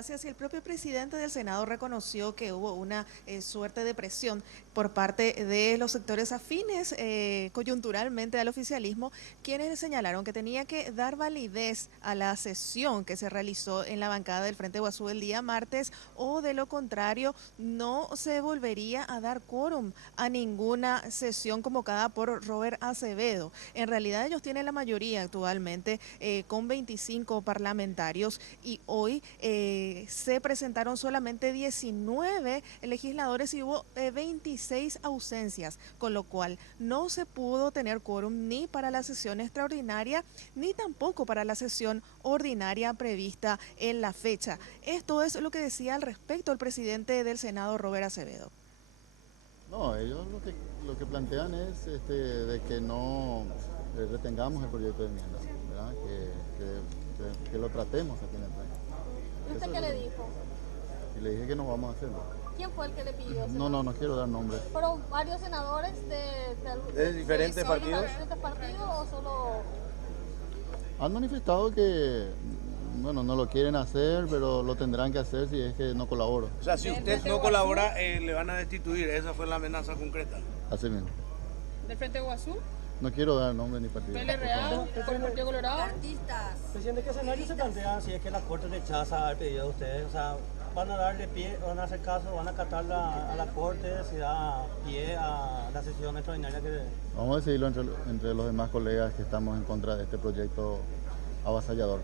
Gracias. Y el propio presidente del Senado reconoció que hubo una suerte de presión por parte de los sectores afines coyunturalmente al oficialismo, quienes señalaron que tenía que dar validez a la sesión que se realizó en la bancada del Frente Guasú el día martes, o de lo contrario no se volvería a dar quórum a ninguna sesión convocada por Robert Acevedo. En realidad ellos tienen la mayoría actualmente con 25 parlamentarios, y hoy se presentaron solamente 19 legisladores y hubo 26 ausencias, con lo cual no se pudo tener quórum ni para la sesión extraordinaria ni tampoco para la sesión ordinaria prevista en la fecha. Esto es lo que decía al respecto el presidente del Senado, Robert Acevedo. No, ellos lo que plantean es de que no retengamos el proyecto de enmienda, ¿verdad? Que lo tratemos aquí en el país. ¿Y usted qué le dijo? Y le dije que no vamos a hacerlo. ¿Quién fue el que le pidió? No quiero dar nombres. ¿Fueron varios senadores ¿De diferentes partidos? ¿De diferentes partidos o solo...? Han manifestado que, bueno, no lo quieren hacer, pero lo tendrán que hacer si es que no colaboro. O sea, si usted no colabora, le van a destituir. Esa fue la amenaza concreta. Así mismo. ¿Del Frente Guasú? No quiero dar nombres ni partidos. ¿PL Real? ¿Por el Partido Colorado? Presidente, ¿qué escenario se plantea si es que la Corte rechaza el pedido de ustedes? O sea, ¿van a darle pie, van a hacer caso, van a acatar a la Corte si da pie a la sesión extraordinaria que... Vamos a decidirlo entre los demás colegas que estamos en contra de este proyecto avasallador.